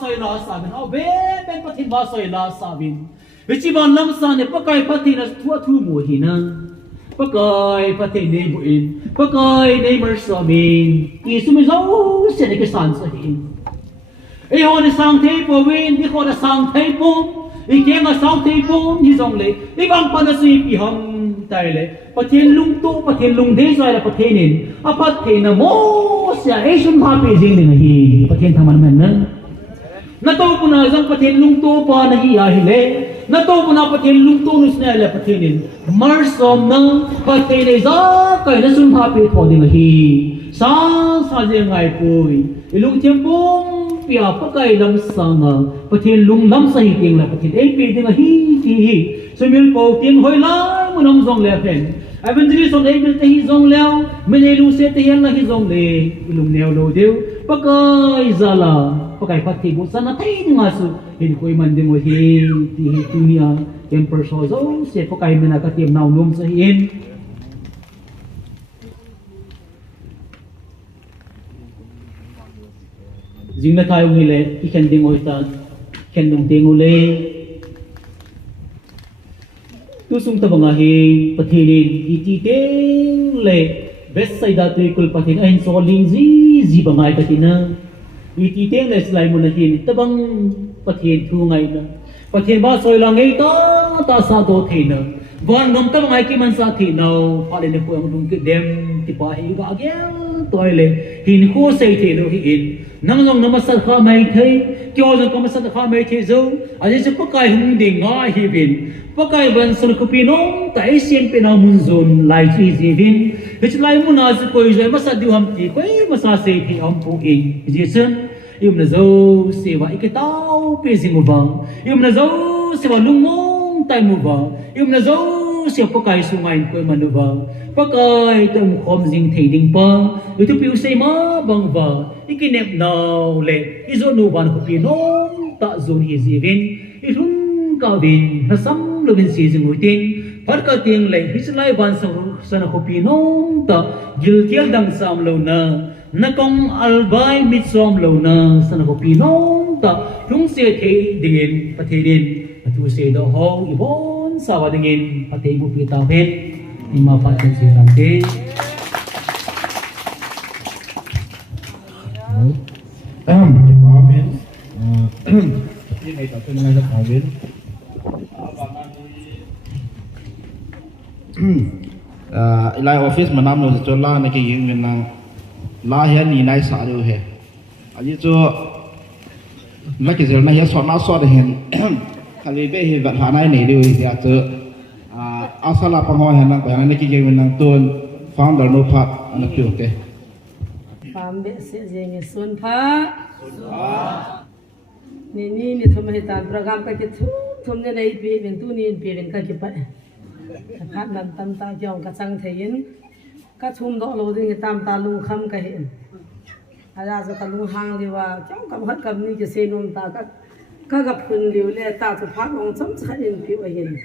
soi la sabin au ben pathin ba soi la sabin vichi ban lam sa ne pakai pathin na thu mu hi na pakai pathin ne bu in pakai ne mer sa min ki su mi zo se ne ke san sa hi ai ho ne sang thei po win bi ho da sang thei po ai ke ma sang thei po ni zong le ai bang pa na sui pi hang tai le pathin lung tu pathin lung de zoi la pathin in a pathin na mo sia ai sum ha pe jing ne hi pathin thaman men na na to puna jang pathin lung tu pa na hi a hi le na to puna pathin lung tu nus ne le pathin in mar som na pathin ne za kai na sum ha pe tho ding hi sa sa je ngai pui ilung thiam pum pia pakai lam sang pathin lung lam sa hi ting la pathin ai pe ding hi hi Sumil po tin hoi la munong zong le pen evangelist on ai te hi zong leo mene lu se te yan la hi zong le ilung neo lo deu pakai zala pakai pati bu sana tai nga su hin koi man ding hi ti hi tunia emperor so zo se pakai mena ka tim naw nom sa hin jingna tayo ngile ikan ding oi ta ken dong ding ule tu sung ta banga hi pathinin iti teng le best side da tu kul pathin ain so ling ji bangai ka tina iti teng le slai mun hin tabang pathin thu ngai na pathin ba soi la ngai ta sa do thina bon nom ta bangai ki man sa thi no pa le ne pu ang dum ki dem ti pa hi ga gyal toile hin khu sei thi no hi in nang long nam sa kha mai thei kyo jong kam sa kha mai thei zo a je se pakai hung ding nga hi bin pakai ban sul ku pinong ta asian pina mun zon lai chi ji bin hich lai mun na se koi jai masa du ham ti koi masa se thi am pu in ji sen im na zo se wa ik tao pe sing mu bang im na zo se wa lung mong tai mu ba im na zo se pakai su ngai koi manu ba pakai tum khom jing thei ding pa tu piu se ma bang ba ikinep now le izo nu ban ku pinong ta zon hi ji bin i run ka bin na sam lo bin si jing utin phat ka ting le hislai ban sana ko pinong ta gil tial dang sam lo na kong albai mit som lo na sana ko pinong ta lung se the dingin pathedin atu se do ho i bon sawa dingin pathe bu pi ta phet ni ma pa chen se ram te Amen. Ini này tập trung ngay cho phổ biến. Lai office mà nam rồi cho la này cái gì mình là la hiện ni này sao được hết. Anh cho mấy cái gì này hiện soát hiện. Kali bé hiện vật hàng này này đều hiện cho asal apa mau hiện là cái này cái gì mình là tuần founder no part nó kiểu thế. Phàm bệ sẽ dễ nghe xuân phá ni thầm hay tàn program cái thum này này bị bên tu ni bị bên cái bậy phát làm tâm ta dòng cái sang thấy yên cái thum đó lâu thì tam ta lu khăm cái hiện ra rồi cái lu hang đi vào trong cái hết cầm ni cái xe nôm ta các gặp phần liều lệ ta sẽ phát lòng sống sẽ yên phiêu hiện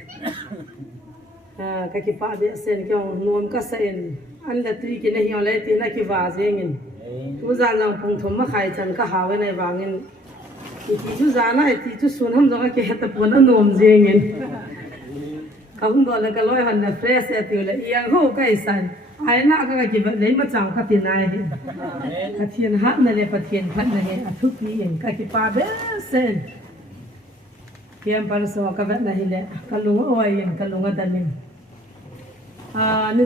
cái phá bệ sẽ cái nôm cái sẽ anh là tuy cái này hiểu lấy thì là cái vả dễ nghe tu già lòng phong thầm mà khai chân cái hào cái này vàng nghe thì tu già này thì tu xuân hôm đó cái hết tập buồn nó nôm dễ nghe cái hôm đó là cái lối hành là fresh thì là yên hô cái sàn ai nãy cái vật đấy mà chẳng cái tiền này cái tiền hát này là cái tiền phát này à thức gì cái phá bé sen kiam parso cái vật này là cái lùng oi cái lùng ở đây ni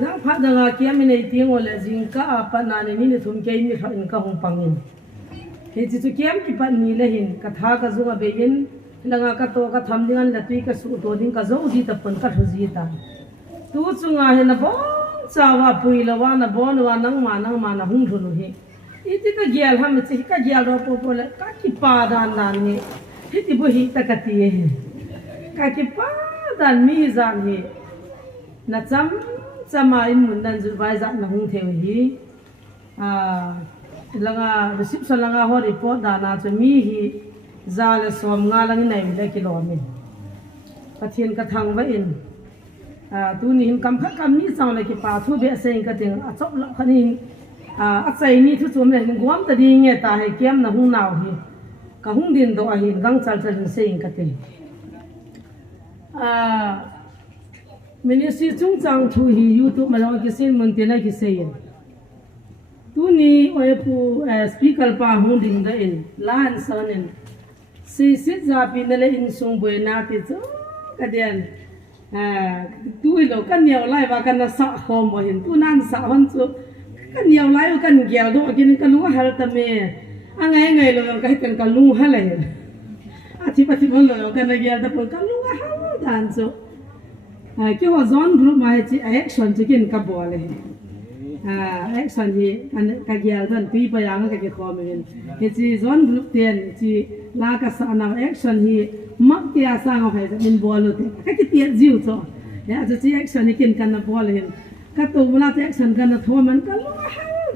da pha da nga kiam nei ting ole jing ka pa na ni thum ke ni kha in ka hong pangin ke chi chu kiam ki pa ni le hin ka tha ka zunga be in langa ka to ka tham dingan la tui ka su to ding ka zo ji ta pon ka thu ji ta tu chunga he na bon chawa pui la wa na bon wa nang ma na hung thulu hi iti ka gyal ha mi chi ka gyal ro po le ka ki pa dan nan ni iti bo hi ta ka ti he ka ki pa dan mi zan hi na chama in mun dan zu vai zat na hung theu hi langa reception langa ho report da na cho mi hi za le som nga lang nei le kilomin pathian ka thang va in tu ni him kam khat kam ni sang le ki pa thu be seng ka ting a chop la khanin a chai ni thu chum le gom ta di nge ta he kiam na hung naw hi ka hung din do ahin gang chal chal sein ka te ministry chung chang thu hi YouTube ma lo ki sin mun te na ki sein tu ni oi pu speaker pa hung din da in lan san in si sit za pi na le in sung boi na ti chu ka den tu lo kan niaw lai wa kan na sa khom mo hin tu nan sa hon chu kan niaw lai kan gyal do kin kan lu hal ta me angai ngai lo ka kan kan lu hal le athi pati mon lo kan na gyal ta kan lu hal dan chu ki ho zone group ma chi action chi kin ka bo le action ji kan ka gyal dan tui pa yang ka ki khom men he chi zone group ten chi la ka sa na action hi mak tia sa nga phai min bol lo te ka ki tia jiu cho ya chi action ni kin kan na bol hen ka to mula te action kan na tho man ka lu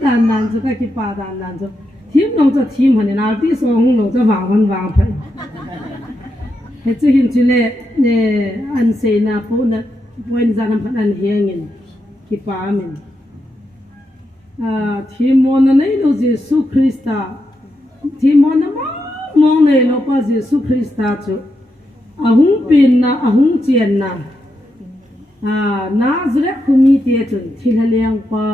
dan nan chu ka ki pa dan nan chu thim nong cho thim han na ti so hung lo cho wang wan wang phai he chi hin chi le ne an se na pu na point za kan phan an hengin ki pa min thim mon na nei lo Jesu Christa thim mon na mong nei lo pa Jesu Christa chu ahung pin na ahung chien na Nazareth khumi te chun thilaliang pa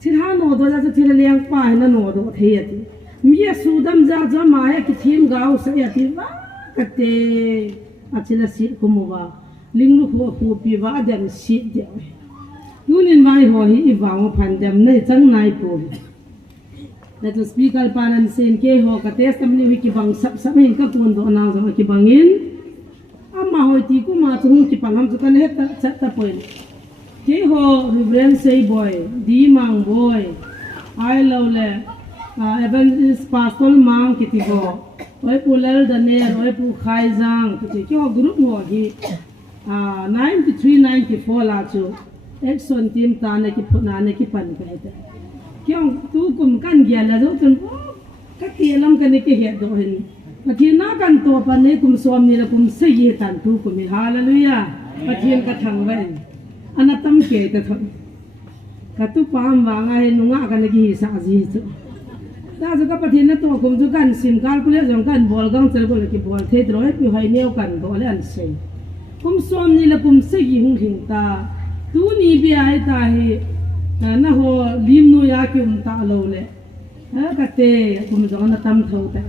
thilha no do ja thilaliang pa na no do the ati mi sudam ja ja ma ya ki thim gau sa ya ti wa kate achila si kumuwa linglu khu pi wa dem si de nunin mai ho hi iwang phan dem nei chang nai pu that was speaker panan sen ke ho ka testimony wi ki bang sap hin ka pun do na zo ki bangin amma hoi ti ku ma chu ki pangham chu kan he ta chat ta point ke ho reverend say boy di mang boy I love le evangelist pastor mang ki ti ho oi pulal da ne oi pu khai jang ki ke ho group ho hi 93 94 la chu action team ta ne ki phuna ne ki pan ka ta kyong tu kum kan gya la do chun ka ti lam kan ne ke he do hin pathian na kan to pa ne kum som ni la kum se ye tan tu kum hallelujah pathian ka thang wa anatam ke ta thon ka tu pam wa nga he nu nga ka ne ki sa ji chu ta ju ka pathian na to kum ju kan sim kal pule jong kan bol gang chel bol ki bol the droi pi hai neu kan do le an se kum som ni la kum se gi hung hing ta tu ni bi ai ta hi na ho lim nu ya ki ta lo le ka te kum jong na tam tho ta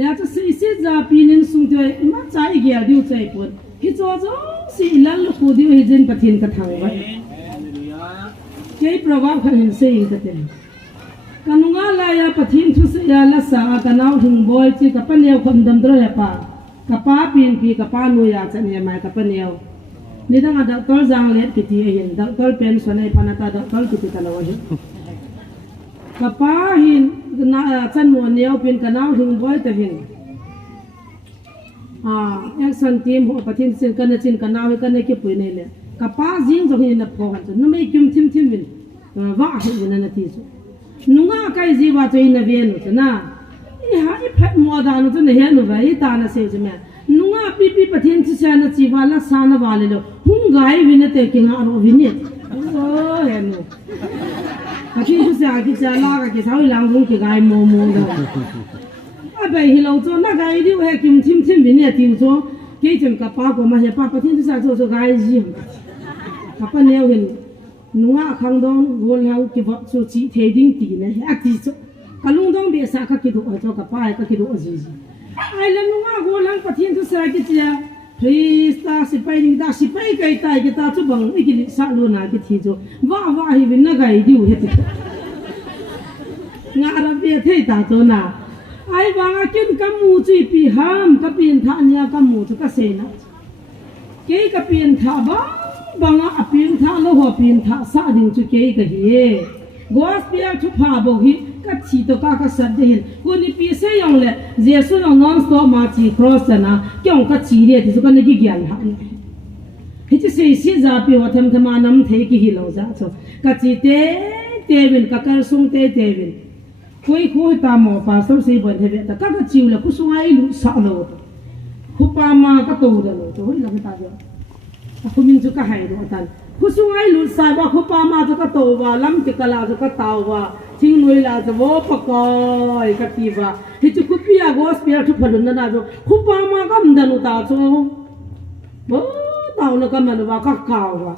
ya to si za pinin sung joi ma chai gya diu chai pon hi cho cho si lal khu diu he jen pathin ka thang wa ke prabhav khan hin se ka te kanunga la ya pathin thu se ya la sa ka naw hing boy chi ka panew khom dam dro ya pa ka pa pin pi ka pa nu ya chan ya mai ka panew ni dang ada tol jang let ki ti hin da tol pen sonai panata da tol ki ti talawa hi kapa hin na chan mo neo pin kanau hing boy ta hin action team ho pathin sin kan chin kanau kan ne ki pui ne le kapa jing zo hin na pho han no me kim thim thim win wa hi na na ti su nunga kai ji wa choi na ve no na I ha I phat mo da no to ne he no va I ta na se je me nunga pi pi pathin chi sa na chi wa la sa na wa le lo hung gai win te ki nga ro win ne he no pathin chi sa ki cha la ka ki sa lang hung ki gai mo mo da a bai hi lo zo na gai di he kim thim thim win ne ti zo ke jem ka pa ko ma he pa pathin chi sa zo gai ji ka pa ne hin nunga khang dong gol hau ki ba chu chi the ding ti ne a ti zo kalung dong be sa ka ki do cho ka pa ka ki do ji ji ai la nunga gol hang pathin chi sa ki cha please ta si pai ning da si pai kai tai ki ta chu bang I ki sa lu na ki thi zo wa hi win na gai di he ti nga ra be the ta zo na ai wa nga kin ka mu chi pi ham ka pin tha nya ka mu chu ka se na ke ka pin tha ba banga apin tha lo ho pin tha sa ding chu ke ka hi gospel chu pha bo hi ka chi to ka sat de hin ko ni pi se yong le jesu no non stop ma chi cross na kyong ka chi le ti chu ka ne gi gyan ha he chi se si za pi wa them thama nam the ki hi lo za cho ka chi te win ka kar sung te win koi khoi ta mo pa so se bon the ta ka chiu le ku sungai lu sa lo khu pa ma ka to da lo to hi la ta jo khu min chu ka hai do tan khu sungai lu sa wa khu pa ma chu ka to wa lam ti ka la chu ka taw wa ทิ้งนุยลาจะว่าปกอยกติบะที่จุกุปียากอสเปียทุกพลุนนั่นจ้ะคุปามาก็มันดันุตาจ้ะบ่ตาวนักมันว่าก็ข่าวว่า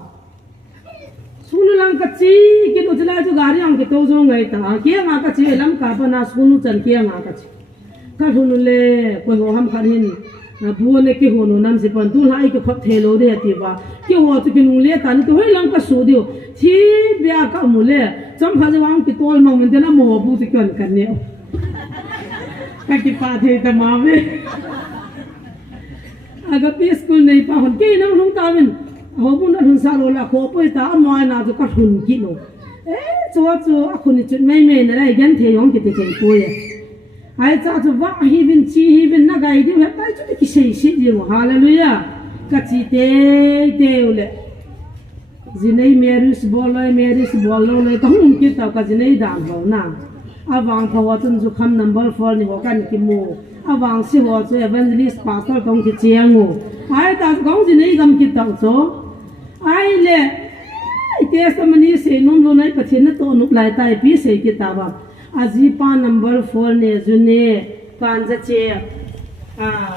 สุนลังกัจจีกินอุจลาจุการีอังกิโตจงไงตาเกี่ยงอากัจจีลังกาปนาสุนุจันเกี่ยงอากัจจีก็ทุนเลยคนหัวหำขันหินบัวเนี่ยกี่หัวหนูน้ำสิปันตุลายก็ขับเทโลเดียติว่ากี่หัวตุกินุเลี้ยตานี่ตัวให้ลังก็สูดิวที่เบียก็มุเล่จำพาจะวางกิโตลมังมันจะน่าโมหบุตรกันเนี่ยก็กี่ปาเทตมาเว้อากาศสกุลในป่าคนกี่น้องลุงตาวินเขาบุญนั่นหุ่นสาโลละขอไปตาหน่อยน่าจะกัดหุ่นกิโลจัวคนนี้จุดไม่นั่นไอ้ยันเทียงกิตเทียงตัวเนี่ยไอ้จ้าจะว่าฮีบินชีฮีบินนักไอ้ที่แบบไอ้จุดที่เสียอยู่ฮาเลลูยากัดจีเตอเลยจีน่าเมริสบอลเลยต้องมุกิตากัดจีน่าด่างเขาหน้าอาวางพาวตุนจุคำนัมเบอร์4นี่หัวกันกิโมอาวางสิหัวจุเอเวนลิสปาร์ตต้องกิเชียงงูไอ้ตาของจีน่ากำกิตาโซไอ้เล่เทสต์มันนี่เสนมโลนัยประเทศนั้นตัวนุกไล่ตายปีเสกิตาบอาจีปานัมเบอร์4เนี่ยจุเนี่ยการจะเชีย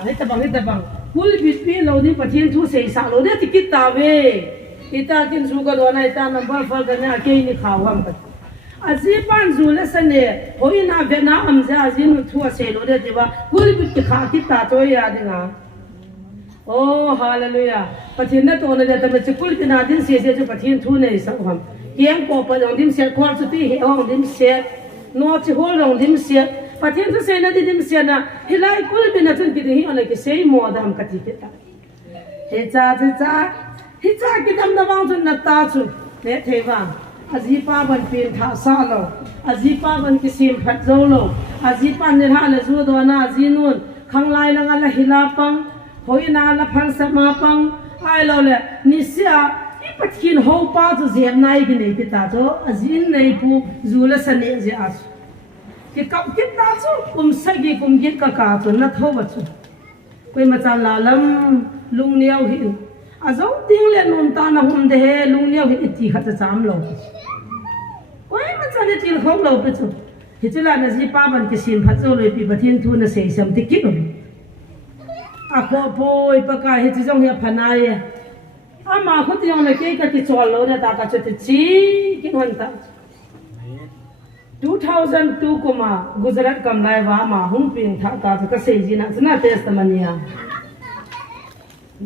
ให้ตะบังคุลบิดปีเราเนี่ยประเทศทุเสยสาเราเนี่ยติกิตาเวอิตากินสุกตัวนั้นอิตานัมเบอร์4กันเนี่ยเกี่ยนี่ข่าวกันอาจีปานจูเลสเนี่ยโหยน่าเวน่าอัมเซอาจีนุทัวเสเราเนี่ยที่ว่าคุลบิดที่ขาติตาตัวยาดิงาโอ้ฮาเลลูยาประเทศนั้นตัวนั้นแต่ไม่ใช่คุลที่นาดินเสียจะประเทศทุนเนี่ยสักวันเกี่ยงปอปลงดิมเสียควาสุดที่เหวดิมเสียโน้ตที่หัวลงดิมเสียประเทศทุเสนาดิมเสียนะเฮลัยคุลเป็นนั่นกิดหิอะไรก็เสียมัวดามกติกิตาเฮจ้ากิดำนวังจุนนัตตาจุเนี่ยเทวาอาจีป้าบันเป็นท่าซาโลอาจีป้าบันกิสิมพัดโจโลอาจีป้าเนี่ยฮาเลจูดวนาอาจีนูนขังไล่ลังอะไรฮิลาปังหอยนาละพังสมาปังไอ้เราเลยนิสยาอีปัจจินหัวป้าจะเสียบนายกินไอ้ที่ตาโจอาจีนในปูจูเลสเนเจอาจูที่กับกินตาโจสกิกินกะกาโจนัทหัวจูคุยมาจาลาลัมลุงเนียวหินอาจจะติ้งเล่นนุ่มตาหน้าหุ่นเดะลุงเนียวหินที่ขัดจะจามเราคุยมาจาเด็ดที่เขาเราไปจูที่จุฬาเนี่ยจีป้าบันกิสิมพัดโจเลยปีประเทศทุนเสียสมติกินอาโคโปยปะกาฮิตจงเฮียพนายอามาคุติยองนะเกกะติชอลโลเดตาตาชติจีกินหันตา2002 กุมากุจรัตกำไลวามาหุ่นปิงท่าตาจะกเซจีนะสนาเทสตมันยา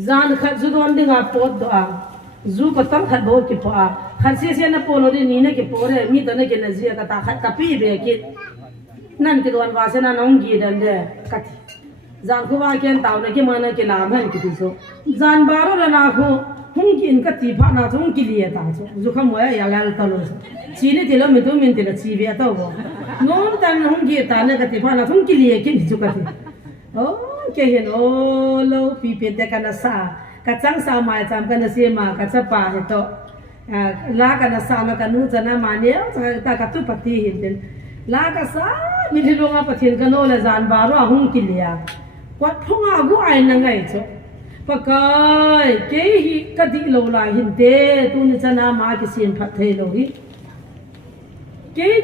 จานขัดจุดวันดิ่งอาปอดดอาจูก็ตั้งขัดโบกิปอาขัดเสียนะปนอดีนี่นะกิปอเรมีตอนนี้กินนะเสียกตาขัดกับปีเบกินั่นกิดวันวาสนาน้องกีดันเดกัดจานคู่ว่าเกี่ยนตาวนะกี่มันกี่ลามให้กี่ตัวจานบาร์ละนะคู่หุ่นกินกัดตีผ้าหน้าทุ่งกิเลียตาจูข้ามวยยาลาลตลอดชีนี่ที่เราไม่ต้องมินที่เราชีวิตตัวบ่น้องตานหุ่นกิตาเนี่ยกัดตีผ้าหน้าทุ่งกิเลียกินจูกัดโอ้แค่เห็นโอ้เราปีเป็ดเด็กกันนะซากัดจังสาวมาจำกันนะเสียมากัดจะป่าเห็นโตลากันนะซามากันนู้นจะน่ามาเนี่ยตากัดตุปฏิเห็นเป็นลากันซามีที่ลงมาปฏิเห็นกันโน่เลยจานบาร์ว่าหุ่นกิเลียวัดพงอากุไอ้นังไงจ๊ะปะกายเกี่ยกติโลลาหินเตตุนิจนามากิสิมพัดเทโลหิเกี่ย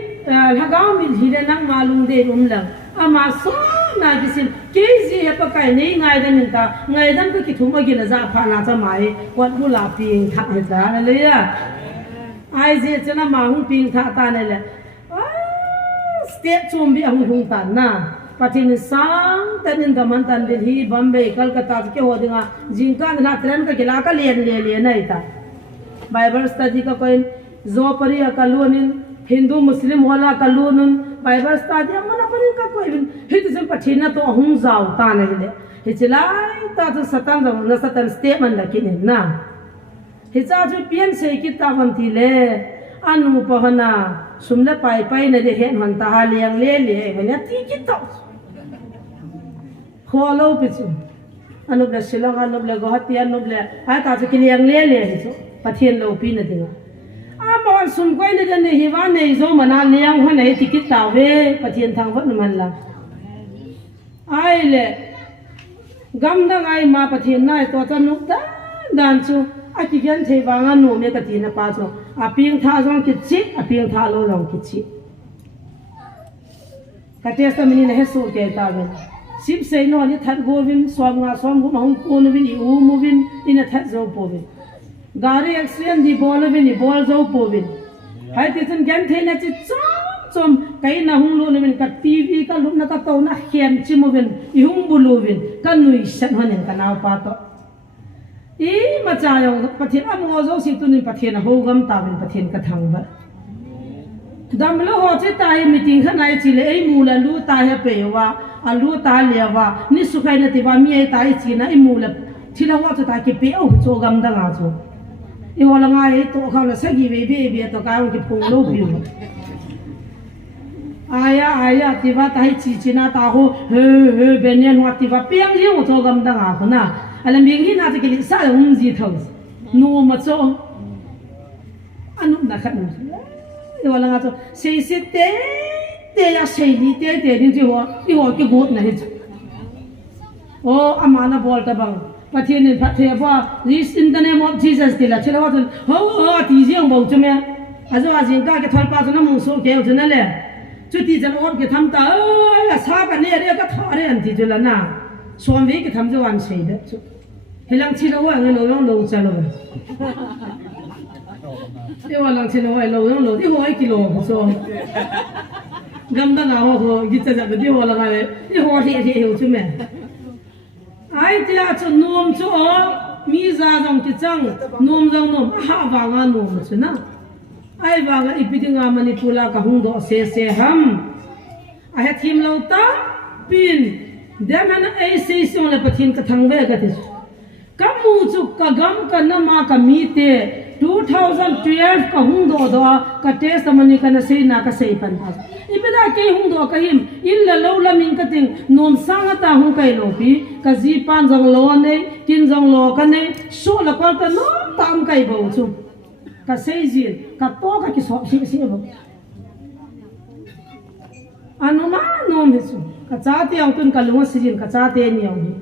ถ้าก้าวมีหินนังมาลุงเดรุมลังอามาสอนนากิสิมเกี่ยสิเฮปะกายนี่ไงดันนินตาไงดันก็คิดถุงมากินละจ้าพานาจะมาวัดบุลาปิงทักเหตุอะไรเลยอะไอ้เจ้าจะน่ามาหุ่นปิงทักตาเนี่ยแหละสเตปชมบีหุ่นตาน่ะปฏินิสังแต่ดินดมันตันดิลีบอมเบย์คัลคัตตาที่หัวดิ่งจิงกันนัดเรนก็กิลาก็เลียนनहीं था Bible study का कोई जो परी कालूनिन हिंदू मुस्लिम वाला कालूनिन Bible study मना परी का कोई हित से पठिना तो हम जाओ ता नहीं ले हिचलाई ता तो सतान जो न सतान स्टेटमेंट लकिन ना हिचा जो पियन से किताबंती ले अनुपहना सुमले पाई ने दे हेन हंता हालियंग ले हने ती किताब खोलो पिछु अनुबले शिलोंग अनुबले गुवाहाटी अनुबले हा ता से किलियंग ले हिचो पथियन लो पि न दिगा आ मवन सुम कोइ ने जने हिवा ने जो मना लियंग हने ती किताब वे पथियन थांग भट मन ला आई ले गम दंग आई मा पथियन ना तो तनु दानचु आखि गेन थे बांगा नो मे कति न पाचो आ पिंग था जों किछि आ पिंग था लो जों किछि cái test mình này hết số cái ta bên ship say nó đi thật go vin swam nga swam go mahung ko vin u mu vin in a thật zo po vin gari accident di ball vin di ball zo po vin hai ti chen gan the na chi chom kai na hung lo vin ka tv ka lu na ka to na hian chi mu vin I hung bulu vin ka nui san hanin ka naw pa to I ma cha yo pathian amo zo si tu ni pathian ho gam ta vin pathian ka thang ba dam lo ho che tai meeting khanai chi le ei mu la lu ta he pe wa alu ta le wa ni su khai na ti wa mi ei tai chi na ei mu la thi la wa to ta ki pe o cho gam da nga cho I ho la nga ei to kha la sa gi be be to ka ki phung lo bi aya ti wa tai chi chi na ta ho he be nian wa ti wa piang ji o cho gam da nga ko na ala mi hi na ti ki sa ji thau no ma cho anu na khat no我那个说，谁是呀谁的你就我，一会儿就过那些。哦，阿妈那包的吧，把天呢，把天把，this in the name of Jesus 的了，去了我说，好，地上包着没？还是话人家给团把着那蒙手给我真的嘞，就地上我给他们打，哎呀，啥个呢？这个他的人地就了呐，双位给他们就完谁的，就，还两起了我那楼上楼着了呗。因为两千多路用路，一会几路不错。咁得我個，一隻隻嗰啲我啦係，一會鐵好出咩？哎，啲啊做農做哦，米沙種嘅種，農種農，下話我農出呐。哎話我一邊我們你布拉個紅豆寫ham，哎添老大邊，點樣哎寫上嚟不停個湯味個啲，咁冇做個咁個那麼個米的。2012 ka hundo do ka test mani kana sei na ka sei pan pa ibeda ke hundo ka him illa lo lamin ka ting nom sanga ta hu kai lo pi ka ji pan jong lo ne tin jong lo ka ne so la ka ta no tam kai bo chu ka sei ji ka to ka ki so si bo anu ma nom he chu ka cha te ang tun ka lu si jin ka cha te ni ang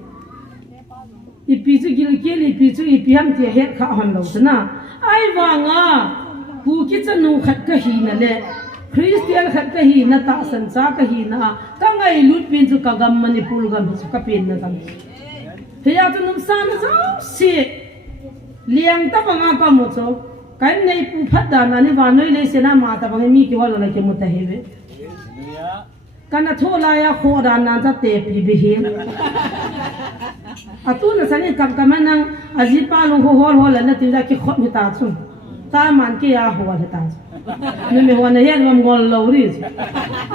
ipi chu gil ke li pi chu ipi ham te he kha han lo na ai wanga pu ki chanu khat ka hi na le Christian khat ka hi na ta san cha ka hi na ka ngai lut pin chu ka gam mani pul gam chu ka pin na gam he ya tu num san zo si liang ta wanga ka mo cho kan nei pu phat da na ni wa noi le se na ma ta bang mi ki wa la ke mu ta he be kana thola ya kho da na ta te pi bi hi atu na sani kam kamanang ajipa lu ho hol hol na ti da ki khot mi ta chu ta man ki ya ho wa ta ni me ho na ya ngom ngol lo ri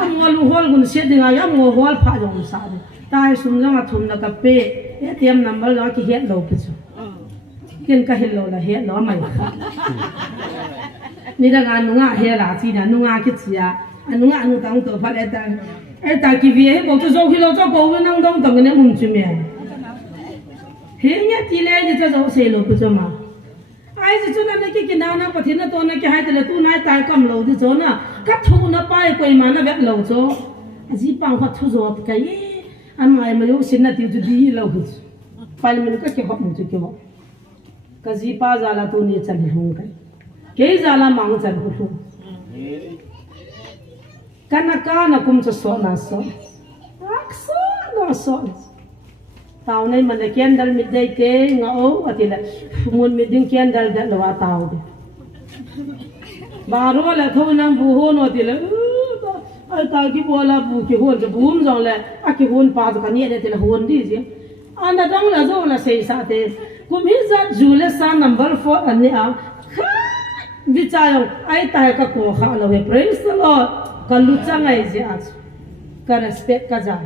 am ngol lu hol gun se dinga ya mo hol pha jong sa de ta sum jong a thum na ka pe ATM number lo ki het lo pi chu ken ka hel lo la he lo mai ni da ga nu nga he la chi na nu nga ki chi ya anu nga anu tang to pha le ta ki vi he bo chu zo ki lo zo ko wen nang dong tong ne mum chu me he nya ti le ni cha zo se lo ku cho ma ai ji chu na ne ki na na pa thin na to na ki hai te le tu nai tai kam lo di zo na ka thu na pai koi ma na vet lo zo ji pang kha thu zo ka ye an mai ma yo sin na ti ju di lo hu pal me ka ki hop mu chu ki ho ka ji pa za la tu ni chan hung kai ke za la mang chan hu thu kana kum cho so na so ak so no so tao này mình là candle mid day ke ngao atila mun mid ding candle da lo tao de baro la tho nang bu ho no atila ai ta ki bola bu ki hon ke bum jong le a ki hon pa ka ni de tila hon di ji anda dong la zo la sei sa te kum hi za jule sa number 4 ani a vichayo ai ta ka ko kha lo he praise the lord ka lu changai ji a ka respect ka ja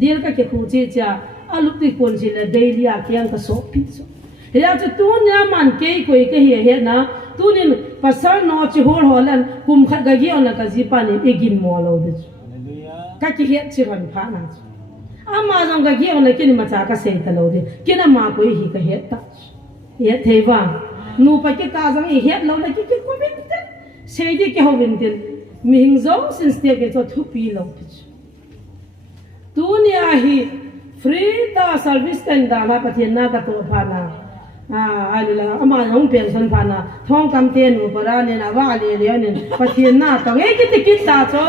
dir ka ke khu chi cha aluk ti kon ji la daily a kyang ka so pi so ya chu tu nya man ke koi ke he na tu nin pasal no chi hol holan kum khat ga gi ona ka ji pa ni egin mo lo de ka ki he chi ran pha na ama jong ga gi ona ke ni ma cha ka se ta lo de ke na ma koi hi ka he ta ye theiwa nu pa ke ka jang he lo na ki ko bin te se di ke ho bin te mi hing zo sin ste ke cho thu pi lo pi tu ni a hi free ta service ten da la pathian na ka to pha na ai la ama hong pension pha na thong kam te nu para ne na wa le le ne pathian na to e ki ta cho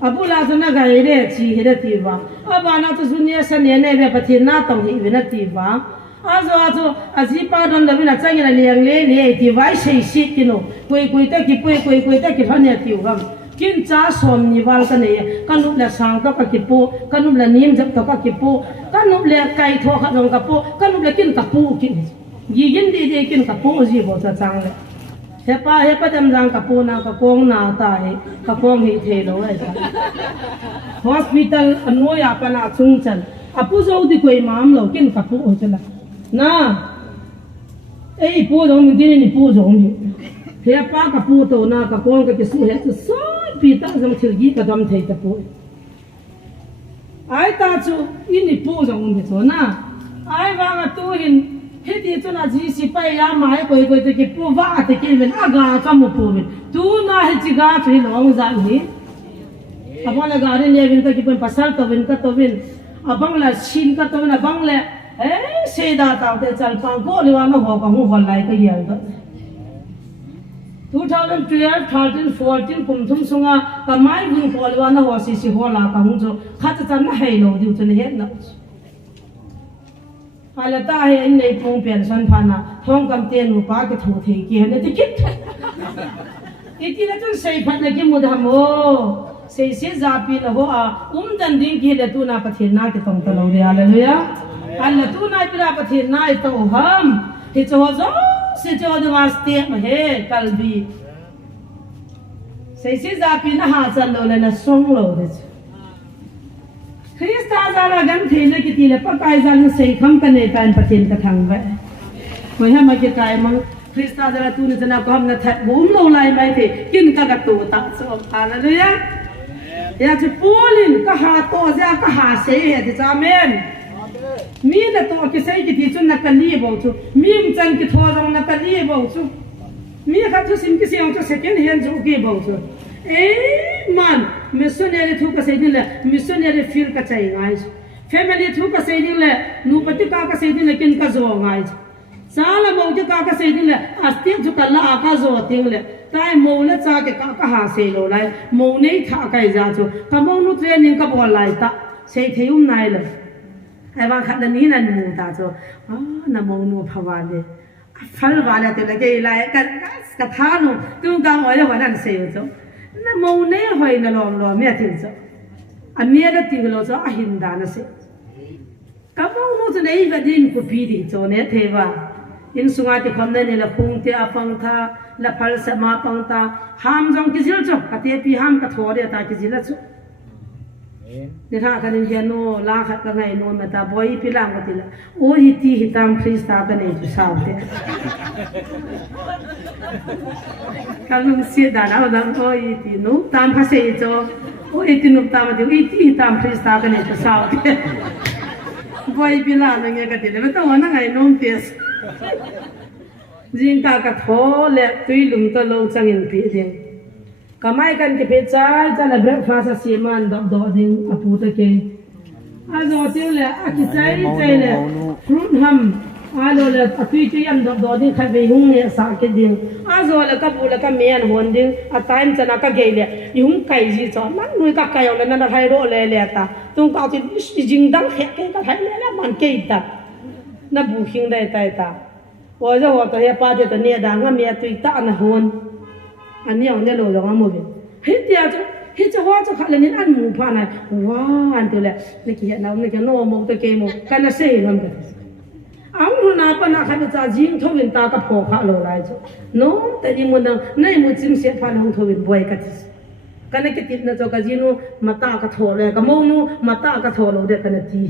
abu la tu na gai re chi he da ti wa aba na tu sunya san ne ne be pathin na tong hi ve na ti wa azo azi pa don la bina chang na liang le ti vai sei si ki no koi ta ki koi ta ki thane ti gam kin cha som ni wal ka ne kanup la sang to ka ki pu kanup la nim jap to ka ki pu kanup le kai tho kha dong ka pu kanup le kin ka pu ki gi gin de kin ka pu ji bo cha chang le he pa dam jang ka pu na ka kong na ta he ka kong hi the lo ai hospital anno ya pa na chung chan apu zo di koi mam lo kin ka pu o chala na ei pu dong ni ni pu dong ni he pa ka pu to na ka kong ka ki su he so pi ta jam thil gi ka dam thei ta pu ai ta chu ini pu dong ni so na ai wa nga tu hin he ti chu na ji si pa ya mai koi te ki pu wa te ki men aga ka mu pu men tu na he chi ga thri long za ni abang la ga rin ye bin ka ki pen pasal to bin ka to bin abang la shin ka to bin abang la se da ta te chal pa ko li wa na ho ka hu hol lai ka yel da 2012 13 14 kum thum sunga ka mai bun ko li wa na ho si si ho la ka hu jo kha ta chan na hai lo diu chen he na hala ta he in nei pong pen san phana thong kam ten mu pa ke thu the ki ne ti kit iti na chun sei phat na ki mu dha mo sei se za pi na ho a dan ding ki le tu na pathin na ki tong to lo de hallelujah alla tu na pira pathin na to ham hi cho zo se cho de mas te ma he kalbi sei se za pi na ha chan lo le na song lo de Krista zara gan thele ki tile pa kai zan sei kham ka ne tan pathin ka thang ba moi ha ma ki kai mang Krista zara tu ne jana ko ham na tha bum lo lai mai the kin ka ga tu ta so hallelujah ya chu polin ka ha to ja ka ha se he de amen mi na to ki sei ki ti chun na ka li bo chu mi m chan ki tho jong na ka li bo chu mi kha thu sim ki se ong chu second hand ju ki bo chu man missionary thu ka sei din le missionary feel ka chai ngai family thu ka sei din le nu pati ka sei din le kin ka zo ngai sala mo ki ka sei din le asti ju ka la ka zo ting le tai mo le cha ke ka ha sei lo lai mo nei tha kai ja chu ka mo nu training ka bol lai ta sei theum nai le ai ba khat ni nan mu ta chu na mo nu phawa le phal ba la te le ke lai ka tha nu tu ka mo le wa nan sei chu na mo ne hoi na lom lo me tin cho a me da ti lo cho a hin da na se ka mo no chu nei va din ku pi di cho ne the ba in sunga ti khom ne la khung te a pang tha la phal sa ma pang ta ham jong ki jil cho ka te pi ham ka tho de ta ki jil chu ne tha ka ni hian no la khat ka ngai no me ta boy pi lang ko ti la o hi ti hi tam Krista ka ne chu sao te kalung si da na da ko iti no tam ha se cho o iti no tam de iti tam Krista ka ne to sao te boy bila na nge ka te le to na ngai nom tes jing ka ka tho le tui lum to lo chang in pi ding kamai kan ke pe chai cha la breakfast si man do ding apu ta ke a zo te le a ki chai le fruit ham alo le atui ti yam do ding kha ve hung ne sa ke ding azo le ka bu le ka men hon ding a time chana ka ge le yung kai ji cho man nui ka kai le na thai ro le ta tung ka ti jing dang khe ke ka thai le man ke ta na bu hing dai tai ta wo zo wo ta ya pa de ta ne da nga me tui ta na hon ani ong ne lo lo nga mo be he tia cho he cho wa cho kha le ni an mu pha na wa an to le ne ki na ne ke no mo ta ke mo ka na se lam ka ang ru na pa na kha cha jing tho win ta ka pho kha lo lai cho no ta ni mo na nei mo chim se pha long tho win boy ka ti ka ne ke ti na cho ka ji no mata ka tho le ka mo no mata ka tho lo de ka na ti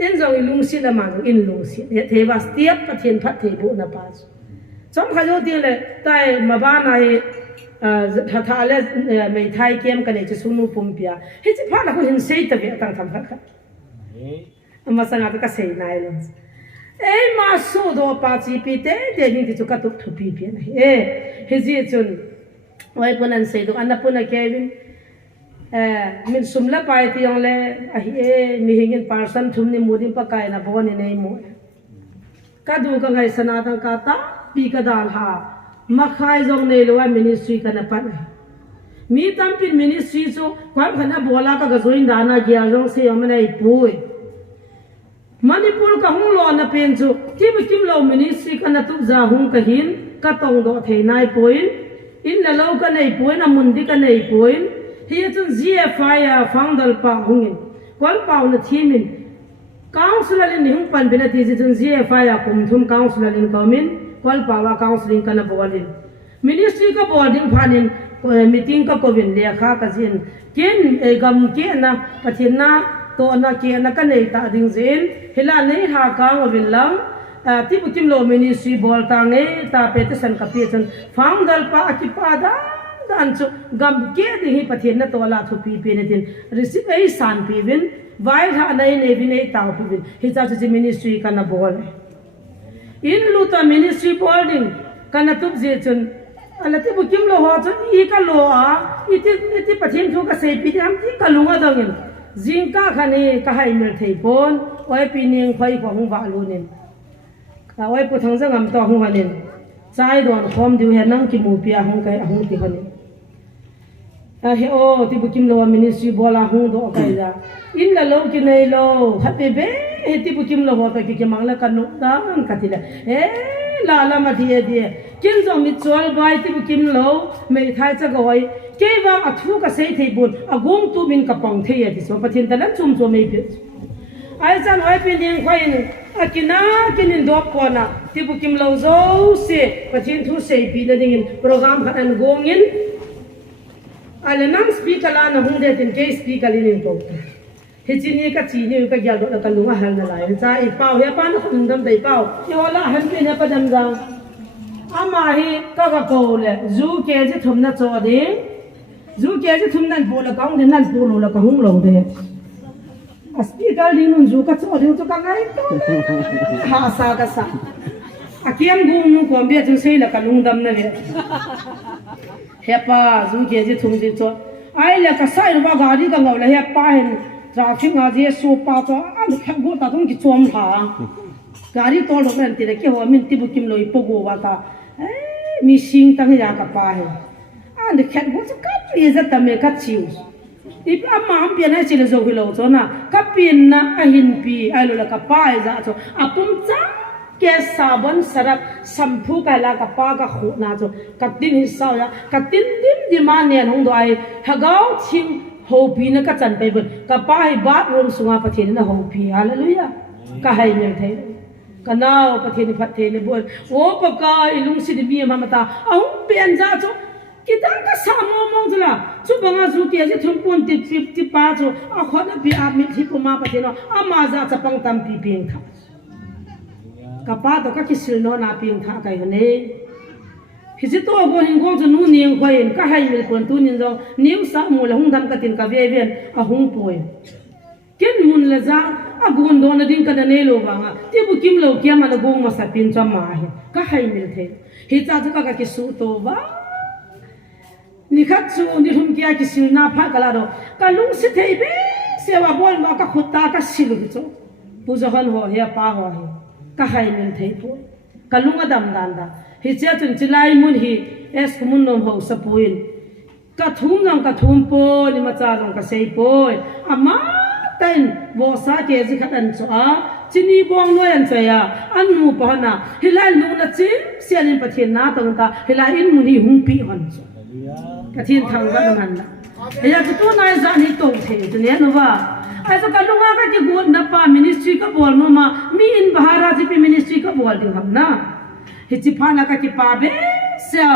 in zo lung si la ma in lung si he the wa step pa thien phat the bu na pa chom kha jo ti le tai ma ba na he tha le mai thai kem ka ne chu sunu pum pia he chi pha la ko hin sei ta be tang tham kha ama sanga ka sei nai lo ma so do pa chi pi te de ni ti chu ka tu thu pi pi na he ji chun wai punan sei do anna puna kevin min sumla pai ti yong le mi hingin person thum ni mudin pa kai na bo ni nei mo ka du ka ngai sana ta ka ta pi ka dal ha ma khai jong nei lo ministry ka na pan มีตั้มเป็นมินิสทรีจูความขนาดบัวลากระโจนดานาเกียร์จงเสียมันไอ้ปุยมันนี่พูดกับหงลอนเป็นจูที่ไปกิมเรามินิสทรีกันตุกจาหงกะหินก็ต้องโดดเทนายปุยอินละเรากันไอ้ปุยน้ำมันดิกันไอ้ปุยเฮียจนเสียไฟฟังดัลป่าหงอินวันป่าวนาทีมินcouncilor ni hung pan bina ti jin zi fa ya kum thum councilor in komin kwal pawa counseling kana bolin ministry ka boarding phanin meeting ka kovin le kha ka jin ken gam ke na pathina to na ke na ka nei ta ding jin hila nei ha ka ovin lam ti bukim lo ministry bol ta nge ta petition ka pi chan phang dal pa ki pa da dan chu gam ke di hi pathina to la thu pi pi ne din receive ai san pi win vai ha nei nei bi nei ta pi win hi cha chi ministry kana bol in luta ministry boarding kana tup je chun alati bukim lo ho chun I ka lo a iti pathin thu ka sei pi am ti ka lunga dangin jingka khani ka hai mel thei pon oi pi ning khoi ko hung wa lu nin ka oi pu thang jang am to hung hanin chai don khom diu he nang ki mu pi a hung kai a hung ti hanin a he o ti bukim lo ministry bola hung do kai la in la lo ki nei lo happy be he ti bukim lo ho ta ki mang la kan no dang ka ti la la la ma die die kin zo mi chol bai ti bukim lo me thai cha goi ke wa a thu ka sei thei bun a gong tu min ka pong thei ti so pathin ta lan chum me pi ai chan oi pi ning khoi ni a kina kinin dop ko na ti bukim lo zo se pathin thu sei pi na ding program ka an gong in ala nam speaker la na hung de tin ke speaker lin to he chini ka chini ka gyal do ka lunga hal na lai cha I pau he pa na khun dam dai pau I wala han pe na pa dam jang ama hi ka ko le zu ke je thum na cho de zu ke je thum nan bo la kaung de nan bo lo la ka hung lo de a speaker lin nun zu ka cho de to ka ngai to ha sa ka sa a kiam gung nu ko be chu sei la ka lung dam na ve hepa zu ke je thum ji cho ai la ka sai ru ba gari ka ngau la hepa hen traffic a je so pa cho an kha go ta thong ki chom ha gari to lo ran ti le ke ho min ti bukim loi po go wa ta mi sing tang ya ka pa he an kha go cho ka pi za ta me ka chiu I ama am pi na chi le zo ki lo cho na ka pin na a hin pi ai lo la ka pa za cho apum cha ke sabon sarap shampoo ka la ka pa ka khu na cho ka tin hi sa ya ka tin di ma ne hong do ai ha gao ching ho pi na ka chan pe bun ka pa hi bathroom sunga pathin na ho pi hallelujah ka hai ne thai ka nau pathin phat the ne bol o pa ka ilung si di mi ma mata au pian za cho kita ka sa mo mong jula chu banga zu ke je thum pun ti 50 pa cho a khona pi a mi thi ko ma pathin no ama za cha pang tam pi ping tha kapa to ka kisil no na ping tha kai ne hizito go hin gong chu nu ning khoi ka hai mil kon tu nin zo niu sa mu la hung dam ka tin ka ve ven a hung poi ken mun la za a gun do na din ka na ne lo wa nga ti bu kim lo kya ma na gong ma sa pin cha ma he ka hai mil the hi cha cha ka ki su to wa ni khat chu ni hum kya ki sil na pha kala do ka lung si thei be se wa bol ma ka khutta ka silu chu pu zo han ho he pa ho he ka hai min thei po ka lunga dam dan da hi che chun chilai mun hi es mun nom ho sa puin ka thum nang ka thum po ni ma cha nang ka sei po ama ten bo sa ke ji khat an chu a chini bong no an cha ya an mu pa na hilai lu na chi sialin pathin na tang ta hilai in mun hi hung pi han chu ka thin thang ba man la ya chu tu nai za ni tong the chu ne no wa ai sa ka lunga ka ki gun na pa ministry ka bol no ma mi in bahara ji pe ministry ka bol ding ham na hi chi phana ka ki pa be sa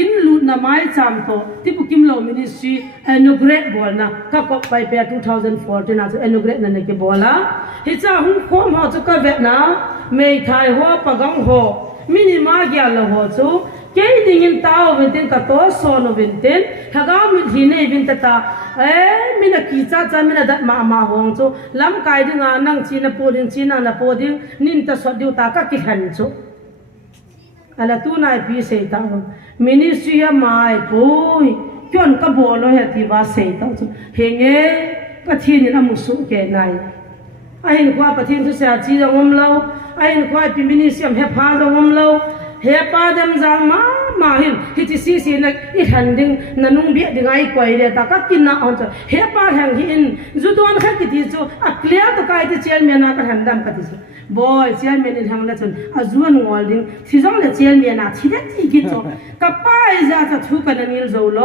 in lu na mai cham to ti bukim lo ministry inaugurate bol na ka ko pai pe 2014 na inaugurate na ne ke bola hi cha hung khom ho chu ka vet na mei thai ho pagang ho mini ma gya lo ho chu ke ding in tao venten ka to so no venten haga mi dhine venta ta mina ki cha cha mina dat ma ma hong chu lam kai ding a nang chi na po ding chi na po ding nin ta so diu ta ka ki han chu ala tu nai pi sei ta ministry ya mai poi kyon ka bolo he ti wa sei ta chu henge pathin na mu su ke nai ain kwa pathin tu sa chi da om lo ain kwa pi ministry am he pha da om lo he pa dam jang ma มาเห็นที่จะซีนักอีหันดึงนันุ่งเบียดึงไอ้กวยเลยตาก็กินน่าอ่อนจ้ะเฮียป้าแห่งหินจุดวันขัดกิติจูอักเลี้ยตัวใครที่เชียร์เมียนักหันดำกิติจูบอยเชียร์เมียนทางละจนอาจวนงอลดึงที่จงเลยเชียร์เมียนักที่เด็ดที่กินจูกับป้าไอ้จ้าจะทุกข์กันนี่โจโล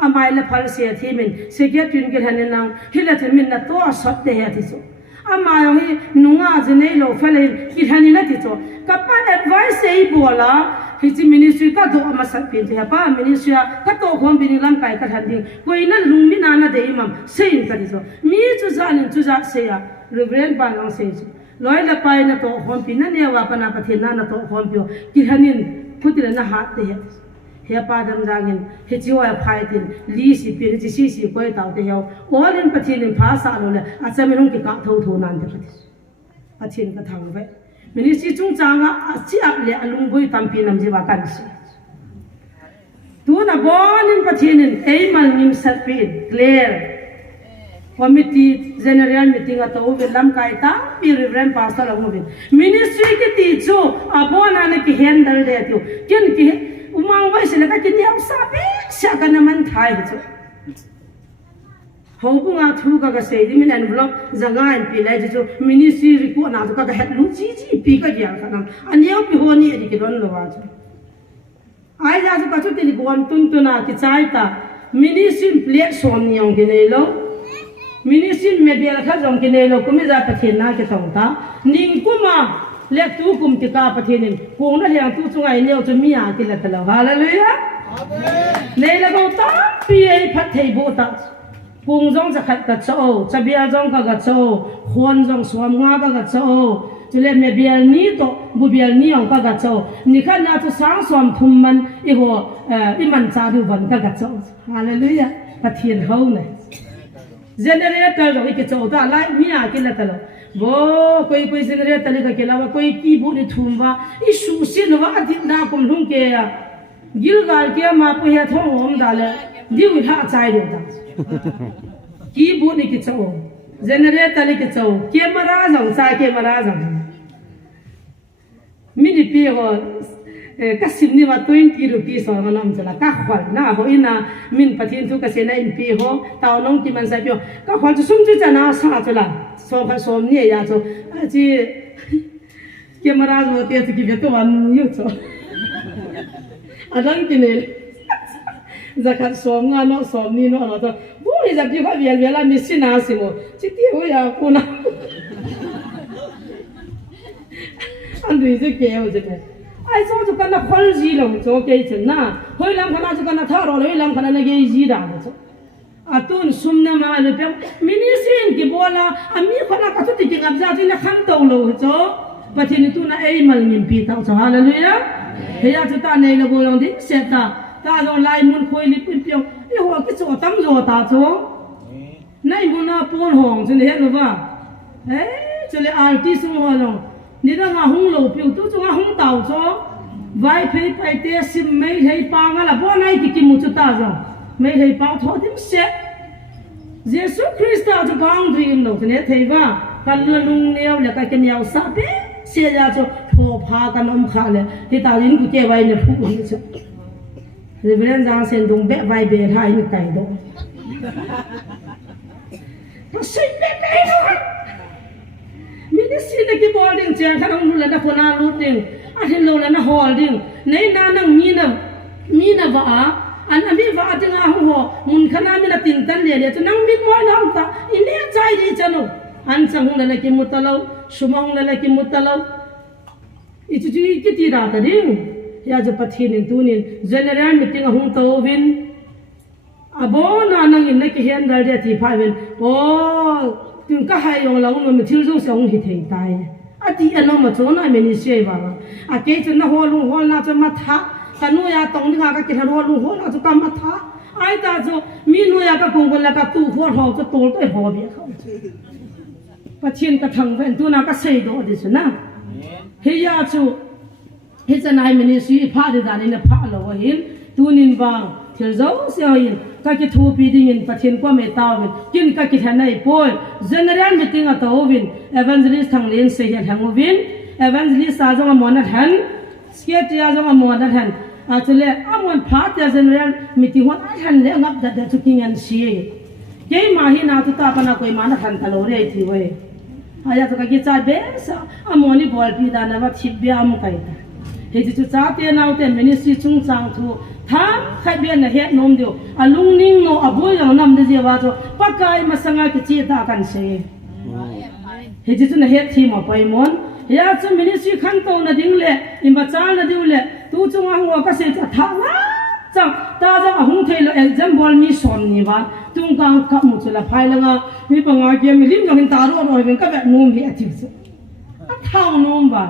อาไม่ละพัลเสียที่มันเสียเกียรติกินหันนังฮิลที่มันน่ะตัวสัตย์เดียที่จูอามาอย่างนี้นุ่งอาจจะเนี่ยโลฟเลยกินหันนี่นะที่จูกับป้า advice เสียบัวละที่จะมินิสทรีก็ตัวมาสักปีที่ฮะป้ามินิสทรีก็ตัวคนเป็นร่างกายก็ทันดีก็อินั่นลุงมินานาเดียมัมเสียงกันที่จูมีจุดจานินจุดจาเสียรีเวนบางองเสียจูลอยละไปนั่นตัวคนเป็นนั่นเนี่ยว่าปนาปฏินั่นตัวคนเดียวกินหันนี่พูดถึงนั่นหาเดียเฮียป้าดำจางเงินเฮจิวาพายตินลีสิเป็นจิซีสิก็ยตาวเดียวโอ้เรื่องปฏินินภาษาโน่เลยอาจจะไม่รู้กี่กะเท่าทุนันเดียวกันปฏินินก็ทำไปมินิสิจุงจางอ่ะสิอับเลี้ยลุงบุยตั้มปีนำจีวากันสิตัวน่ะบอนินปฏินินเอ้ยมันนิมสัตปีนเคลียร์คอมมิตี้เจเนอเรลมีติ้งอ่ะตัวเวลล์ไก่ตาปีรีเวนพาสต้าลงมาบินมินิสทรีกิติจูอ่ะบอนันกี่เฮนดัลเดียติวกินกี่อุมาไว้สิแล้วก็กินยาสับเสียกันมันไทยจูเขาพูดว่าทุกข์ก็เสียดิมินแอนบล็อกจังงานปีเลยจูมินิสทรีกูน่าจะก็เห็นลูกจีปีก็เดียวกันนั่นอันนี้เอาไปหัวนี่อะไรกันล้วนจูไอ้ยาจะก็ชุดที่กวนตุนตุน่าที่ใจตามินิสทรีเพลทสวมยองกินเลยลูมินิสทรีเมเดียร์ข้าจงกินเลยลูก็ไม่จะปฏิเนาที่ตรงตานิ่งกุมาเล็กตู้กุมติกาปฏินินคงนั่นอย่างตู้สงไงเนี่ยจะมีอะไรละตลอดฮาเลลูยาเนี่ยละก็ตาปีไอ้พัดเทบุตรพุงจงจะขัดกับโซ่จะเบียจงกับโซ่ขวนจงสวมงากับโซ่จะเล่นเมเบียนี้โตบุเบียนี้องกับโซ่นี่ขันน่าจะสร้างสวมทุ่มมันอีหัวอีมันจารุวันกับโซ่ฮาเลลูยาปฏินเขาเนี่ยเจเนเรเตอร์จงอีกโซ่ตาไล่มีอะไรละตลอดवो कोई जनरेटर का केला कोई कीबोर्ड थुमवा इशू सिनवा अधिना कुम लुंग के गिल गाल के मा पे या थों हम डाले दिउ था चाय देता कीबोर्ड के चो जनरेटर के चो कैमरा जंग सा कैमरा जंग मिनि पे हो kasim ni wa 20 rupees so manam chala ka khwal na ho ina min pathin thu ka sena in pi ho taw nong ki man sa pyo ka khwal chu sum chu chana sa chala so kha som ni ya so ji camera zo te ki ve to wan yu so adang ki ne zakat som nga no som ni no no to bu ri za pi kha bial bial la mi sina simo chi ti ho ya ko na andri je ke ho jeไอ้โซ่จุกันน่ะคนจีลงโซ่เกยชนะเฮ้ยลำขนาดจุกันน่ะท่ารอเลยลำขนาดนั้นเกยจีด่าโซ่อาตุนซุ่มน้ำมาเลยเพียงมินิสินกี่บัวละอามีคนละก็ตุติกิกับจ้าที่น่ะขันโตโลโซ่ประเทศนี้ตุน่ะเอ้ยมันยิมปีเท่าโซ่ฮาเลลูยาเฮียจุดตาในละบัวลงดิเสตาตาจงไล่มุนคุยลิปิเปียวไอ้หัวกิโซ่ตั้มโซ่ตาโซ่ในมุนน่ะปนห้องจนเห็นหรือเปล่าเอ๊ะจนเลยอาร์ติสหัวลงนี่ถ้างาหงโลปิวตู้จงอาหงเต่าโซ่ไว้เพย์ไปเตะซิมไม่ให้ปังอะไรเพราะไหนกิมุจุตาจังไม่ให้ปังทอดิมเสะเยซูคริสต์จะกังดรีมเราเนี่ยเทว่ากันลุงเนี่ยแล้วก็กันยาวสับเสียยาจะโผล่พากันอมขาเลยที่ตาลินกูเจ้ไว้เนี่ยผู้นี้จะเรื่องนั้นจางเส้นตรงแบะไว้เบะไทยไม่ไกลดงก็สิ่งเด็กๆนะมีแต่สิ่งเด็กที่บอลดิ้งเจ้าท่านองค์ละนะพนาลูดดิ้งอาทิตย์โลละนะฮอลดิ้งในนานังมีนะว่าอันมีว่าดิ้งอาหัวมุนขนาดมีนะตินตันเดียจะนั่งมีมวยน้องตาอินเดียใจดีจังนู้อันสังหงละกิมุตตะลาวชุมหงละกิมุตตะลาวอีจุจุกิติราตะดิ้งยาจะปะทีนินตูนินเจเนอเรลมีติ้งหงโตวินอบอนานังอินนะกิเฮียนดาเดียที่พายวินโอ้ถึงก็ให้ยองเรามันมีที่รู้สึกองหิตตายอาทิตย์อันนั้นมาโจน่ะไม่นิสัยบ้างอาเกจน่ะหัวลุงหัวน่าจะมาท้ากันนู้นยาตรงนี้ก็กินหัวลุงหัวน่าจะกำมาท้าไอ้ตาจะมีนู้นยาก็คงคนละก็ตู้หัวหอกจะโตได้หัวเบี้ยเขาปะเชียนกระทังเป็นตัวน่ะก็เสียดอกดิฉันนะเฮียจูเฮียจะนายไม่นิสัยพาดิดานี่เนี่ยพาเราเห็นตัวนินบางเที่ยวเจ้าเสียเห็นก็คิดทูปีดิ้งปะเชียนก็ไม่ตาวินกินก็คิดหันในป่วยเจเนอเรลมีติ้งตัววินเอเวนเจลิสทั้งเลี้ยงเสียทั้งวินเอเวนเจลิสอาจจะมาหมอนัดหันสเกตอาจจะมาหมอนัดหัน cho nên muốn phát ra general meeting one ai hành lệ ngập đặt đặt chụp kinh anh xí cái mà hiện nào tụi ta phải nói mà nó thành talo đấy thì vậy ai cho cái cha bé sa muốn đi ball pi đàn nó chip bé am cái ta thế thì tụi cha tiền nào tiền ministry chung sang thu tham khai biển là hết nom điều lung ninh no aboy yang nam de jewa cho pakai masanga ki chi ta kan se he ji tun hết thi ma pai mon ya chu ministry khan to na ding le imba cha na diu le tu chung ang wa ka se cha tha wa cha ta ja hung thei lo exam bol mi son ni ba tung kang ka mu chu la phai la nga mi pa nga ke mi lim jong hin ta ro ro ben ka ba nom hi a chi chu a thang nom ba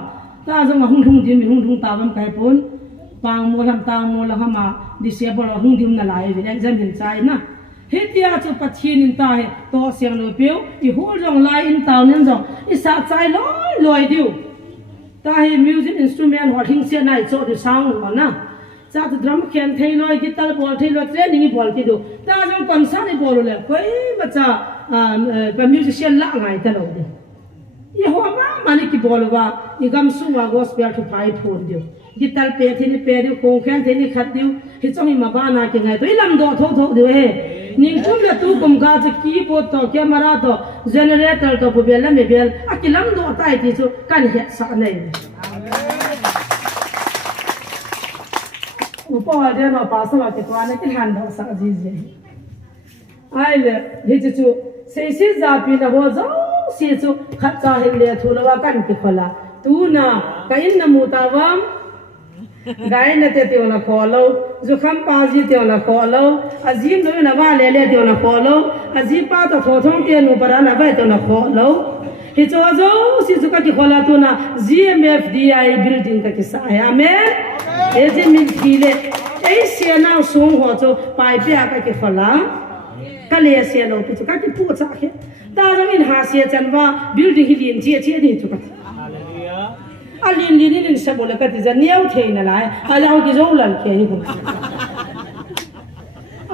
ta ja hung thung din mi hung thung ta bam kai pon pang mo lam tang mo la hama disable hung dim na lai vi exam hin chai na hetia chu pathin in ta he to siang lo piu I hol jong lai in taw nen jong I sa chai loi diu ta he music instrument what hing sia nai cho de sound ho na cha tu drum khen thei loi guitar bol thei loi training bol ki do ta jong kam sa ni bol le koi bacha ba musician la ngai ta lo de ye ho ma ni ki bol wa I gam su wa gospel to pai phon diu gital pe thini pe diu kong khen thini khat diu hi chong hi ma ba na ke ngai to lam do tho tho diu he ning chum le tu kum ga che keyboard to camera to generator to bu bel me bel akilam do tai ti chu kan he sa nei upo wa de no pa sa ma ke kwa ne ki han do sa ji ji ai le hi chu se si za pi na ho zo si chu khat cha hin le thu la kan ki khola tu na ka in na mu ta wam gai na te te na kholo zu kham pa ji te na kholo azim no na ba le le te na kholo azim pa to tho thong te nu para na ba te na kholo hi cho zo si zu ka ki khola tu na GMFDI building ka ki sa ya me e je min khile e se na song ho cho pai pe ka ki khola ka le se lo tu ka ki pu cha ke ta ro in ha se chan wa building hi lin che che ni tu ka alin lin sa bola ka ti zan neu thei na lai ala ki zo lan ke hi ko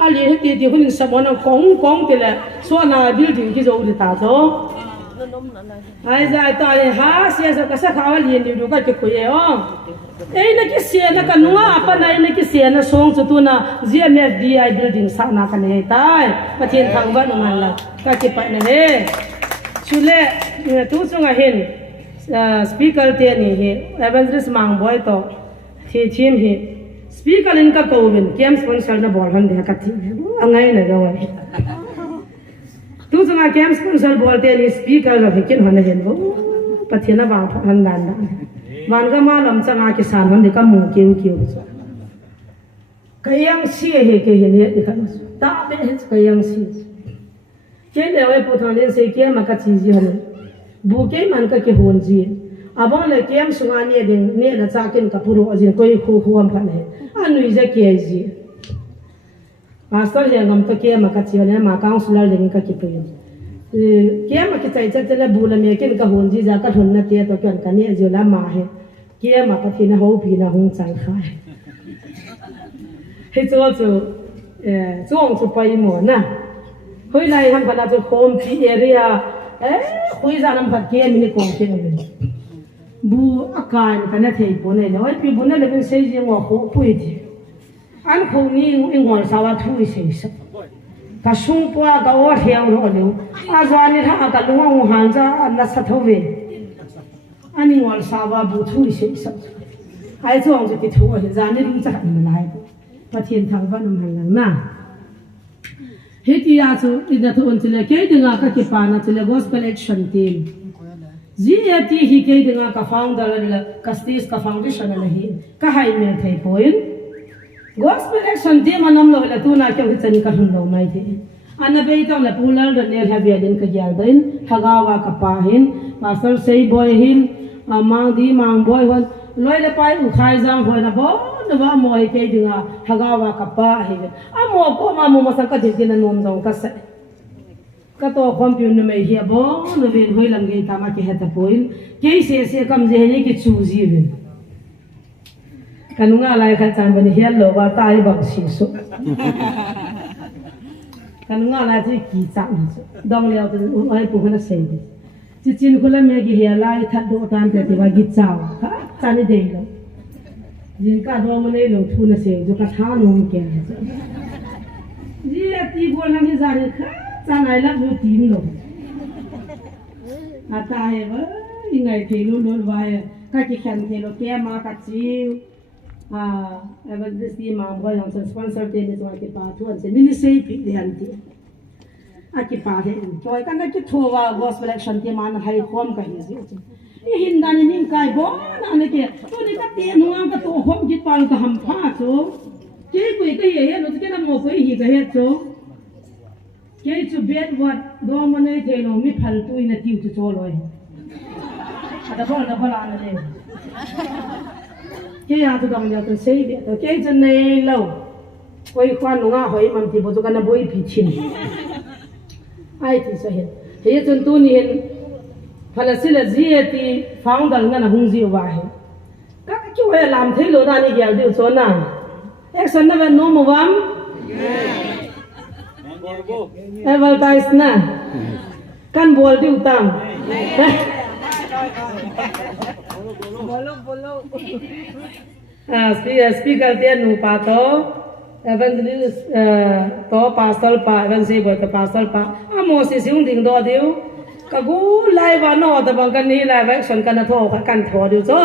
alin ti ti hun sa bona kong kong ke la so na building ki zo ri ta zo ai za ta ha se sa ka sa khawa lin ni du ka ke ko ye o ei na ki se na ka nuwa apa na na ki se na song chu tu na GMFDI building sa na ka ne tai pathin thang ba no man la ka ki pa na he chule tu chunga hen speaker te ni he evangelist mang boy to thi thim he speaker in ka kovin kem sponsor na bol han de ka thi angai na ga wai tu chunga kem sponsor bol te ni speaker ra kin han hen bo pathina bang han dan da man ga ma lam changa ki san han de ka mu kiu kiu kayang si he ke he ne de ka ta be he kayang si ke le wai pu thang le se ke ma ka chi ji han buke man ka ke hon ji abang le kem sunga ne ding ne na cha ken ka puru ajin koi khu khu am phan he anui ja ke ji pastor he ngam ta ke ma ka chi ne ma counselor le ka ki pe ke ma ki chai cha le bu la me ken ka hon ji ja ka thon na te to kan ka ne jo la ma he ke ma ka thi na ho pi na hung chang khai he zo zo zong zu pai mo na hoi lai han phala zo home pi area khui ra nam phat ke mi ko ke ne bu akan kana thei po ne noi pi bu na le ben sei je ngo ko pui thi an kho ni ngol sawa thui sei sa ka sung po ga o thiang ro le a za ni tha ka lu ngo han za na sa tho ve ani ngol sawa bu thui sei sa ai chong je ki thu he za ni ring cha ni lai pathian thang va nam han lang na hetia chu ina thon chile ke dinga ka ki pana chile gospel action team GAT hi ke dinga ka founder la ka stage ka foundation la hi ka hai me thai point gospel action team anam lo la tu na ke hi chani ka hun lo mai the ana be ta la pular da ne ha be din ka gyal dain hagawa ka pa hin pastor sei boy hin mang di mang boy hon loi le pai u khai jang hoi na bo na wa mo ke dinga hagawa ka pa hi amo ko ma mo masang ka din na nom jong ka sa ka to computer na mai hi bo no ven hoi lam ge ta ma ke heta poin ke se kam je ne ki chu ji ven kanunga lai kha chan bani hello wa tai bang si so kanunga la ji ki chan so dong leo tu ai pu na sei di chin khula me gi he lai that do tan te wa gi chao ha chan de lo riêng cả đó mà lấy lâu thu là sẹo cho cả tháo nông kẹt riêng tí buồn lắm thì ra thì khác ra này lắm vô tím rồi à tai với ngày thì luôn luôn vài các cái khăn thì nó kia mà các chiêu em đi mà gọi là sponsor tiền cho cái part one sẽ mình sẽ bị đi ăn thì cái part này cho cái này cái thua vào gospel action thì mà nó hay khom cái gì hin dan ni kai bo na ne ke to ni ka te no ang ka to hom jit pal ka ham pha cho ke ko ke ye no ke na mo ko hi ka he cho ke chu bet wat do mo ne the no mi phal tu ina tiu chu cho loi ada ko la na ne ke ya tu dong ya tu sei be to ke chen nei lo koi khoan no nga hoi mam ti bo to kana boi phi chin ai ti so he chun tu ni hen Falasila zieti founder ngana hungzi wahe các chú ấy làm thế lỗ ra như kiểu điều số nào action nó vẫn normal vam advertise na kan bol điều tam speaker tiền nu pa to evangelist to pastor pa evangelist to pastor pa amo si siung ding do diu ka gu lai wa no ta bang kan ni lai wa action kan tho ka kan tho diu cho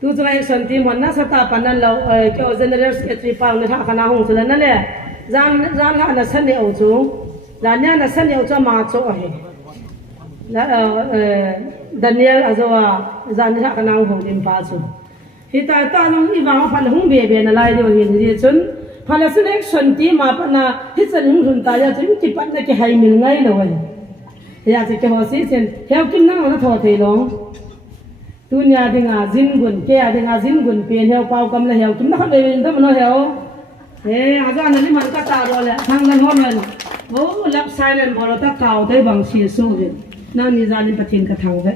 tu cho action team wan na sa ta pan nan lo cho general secretary pa ne tha kana hung chu na le zan la na san ne au chu la nya na san ne au cho ma cho he la Daniel azowa zan tha kana hung tim pa chu hi ta nong i wa phal hung be na lai diu hin ri chun phala selection team ma pa na hi chan hung hun ta ya chu ti pan na ke hai mil ngai lo wai ya chỉ cái hồ sĩ sen theo kim năng nó thọ thầy long tu nhà thì ngà zin quần kia thì ngà zin quần tiền theo bao cầm là theo kim năng về bên đó mà nó theo thế à ra nên mình cắt tàu rồi thằng ngân hôm mình lắp sai nên bỏ ta cào tới bằng xì xô vậy nên đi ra nên bắt tiền cả thằng vậy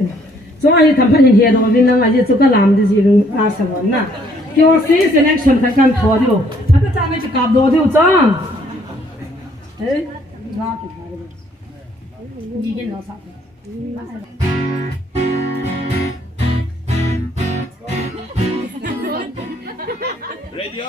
cho ai thằng phải hiện rồi vì năng ai cho cái làm gì luôn à sao na cái hồ sĩ selection phải cần thọ điều à cái cha này chỉ cặp đồ điều cho ấy ra thì 이게 너 사. Radio.